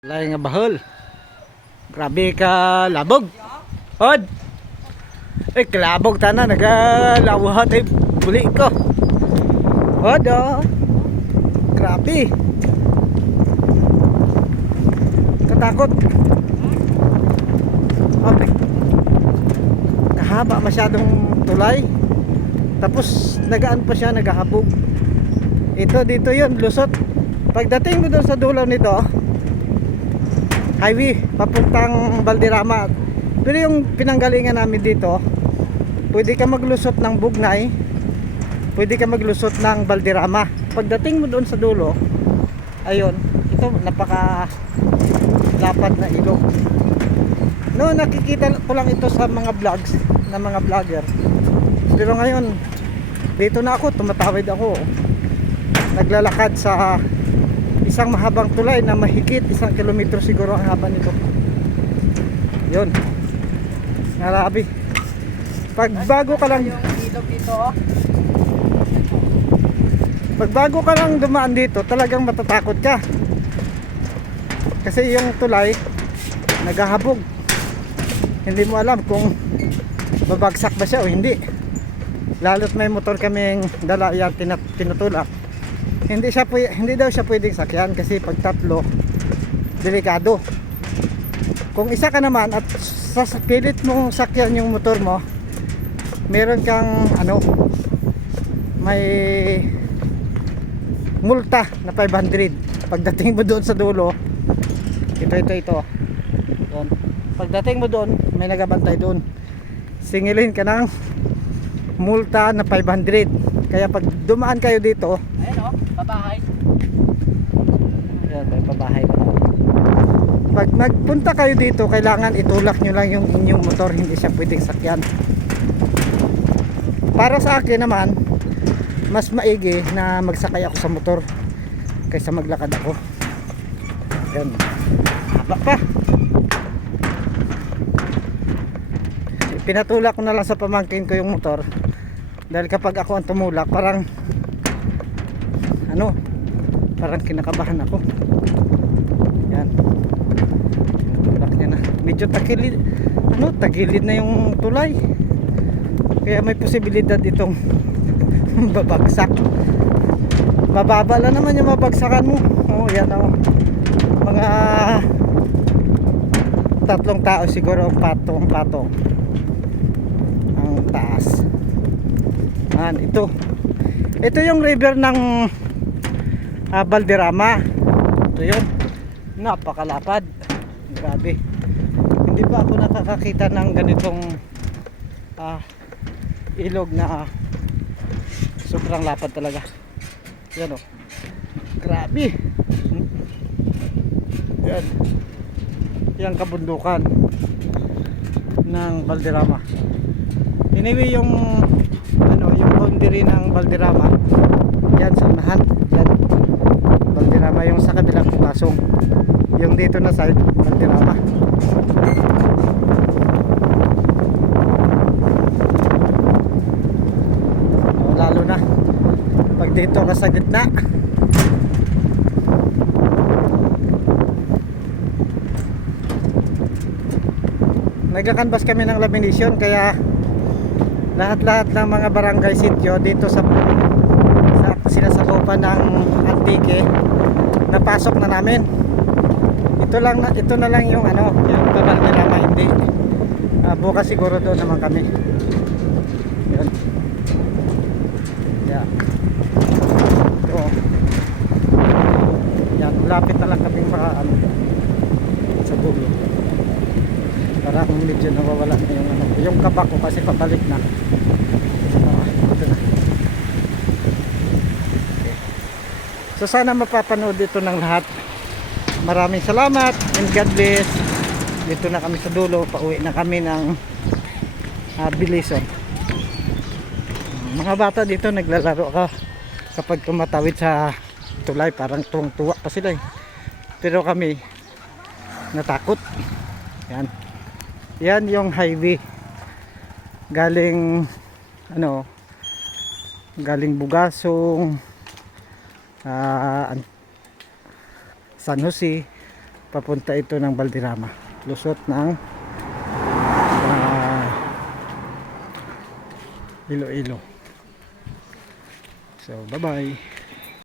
Lain nga bahol. Grabe ka labog. Od. Ay kalabog tanan nagalawhat ay buli ko. Od. Oh. Grabe. Katakot. Okay. Kahaba masyadong tulay. Tapos nagaan pa siya, nagahabog. Ito dito 'yon, lusot. Pagdating mo doon sa dulo nito, highway papuntang Valderrama. Pero yung pinanggalingan namin dito, pwede ka maglusot ng Bugnay, pwede ka maglusot ng Valderrama. Pagdating mo doon sa dulo, ayun, ito napaka lapad na ilog. No, nakikita ko lang ito sa mga vlogs ng mga vlogger. Pero ngayon, dito na ako, tumatawid ako. Naglalakad sa isang mahabang tulay na mahigit 1 kilometro siguro ang haba nito. Yun. Grabe. Pagbago ka lang Pagbago ka lang dumaan dito, talagang matatakot ka. Kasi yung tulay naghahabog. Hindi mo alam kung babagsak ba siya o hindi. Lalo't may motor kaming dala yan tinutulak. Hindi daw siya pwedeng sakyan kasi pag tatlo delikado. Kung isa ka naman at sa pilit mong sakyan yung motor mo, meron kang may multa na 500 pagdating mo doon sa dulo. Ito. Doon. Pagdating mo doon, may nagabantay doon. Singilin ka ng multa na 500. Kaya pag dumaan kayo dito, ayan pabahay. Ayan, may pabahay pa. Pag magpunta kayo dito, kailangan itulak nyo lang yung inyong motor, hindi siya pwedeng sakyan. Para sa akin naman, mas maigi na magsakay ako sa motor kaysa maglakad ako. Ayan, haba pa. Pinatulak ko na lang sa pamangkin ko yung motor. Dahil kapag ako ang tumulak, parang kinakabahan ako. Yan. Tinutulak niya na. Medyo tagilid na yung tulay. Kaya may posibilidad itong babagsak. Mababa lang naman yung mabagsakan mo. Yan mga 3 tao siguro ang patong ang taas. Ito yung river ng Valderrama. Ito yun, napakalapad, grabe. Hindi pa ako nakakakita ng ganitong ilog na sobrang lapad talaga. Yan grabe. Yan kabundukan ng Valderrama. Anyway, yung boundary ng Valderrama, yan sa unahan, yan Valderrama yung sa kabilang pasong, yung dito na side Valderrama. Lalo na pag dito ka sa gitna, nagkakanbas kami ng lamination, kaya lahat-lahat ng mga barangay sityo dito sa sinasakupan ng Antique napasok na namin. Ito na lang yung yung Valderrama hindi. Bukas siguro doon naman kami. Yun. Yeah. Yan, lapit na lang kami sa dulo. Para kung medyo nawawala na yung kabak ko kasi pabalik na. Ito na. Okay. So sana mapapanood ito ng lahat. Maraming salamat and God bless. Dito na kami sa dulo, pauwi na kami ng Biliso. Mga bata dito naglalaro ka kapag tumatawid sa tulay, parang tuwang-tuwa pa sila eh. Pero kami natakot. Yan yung highway galing galing Bugasong, San Jose papunta ito ng Balderrama, lusot ng Iloilo. So bye bye.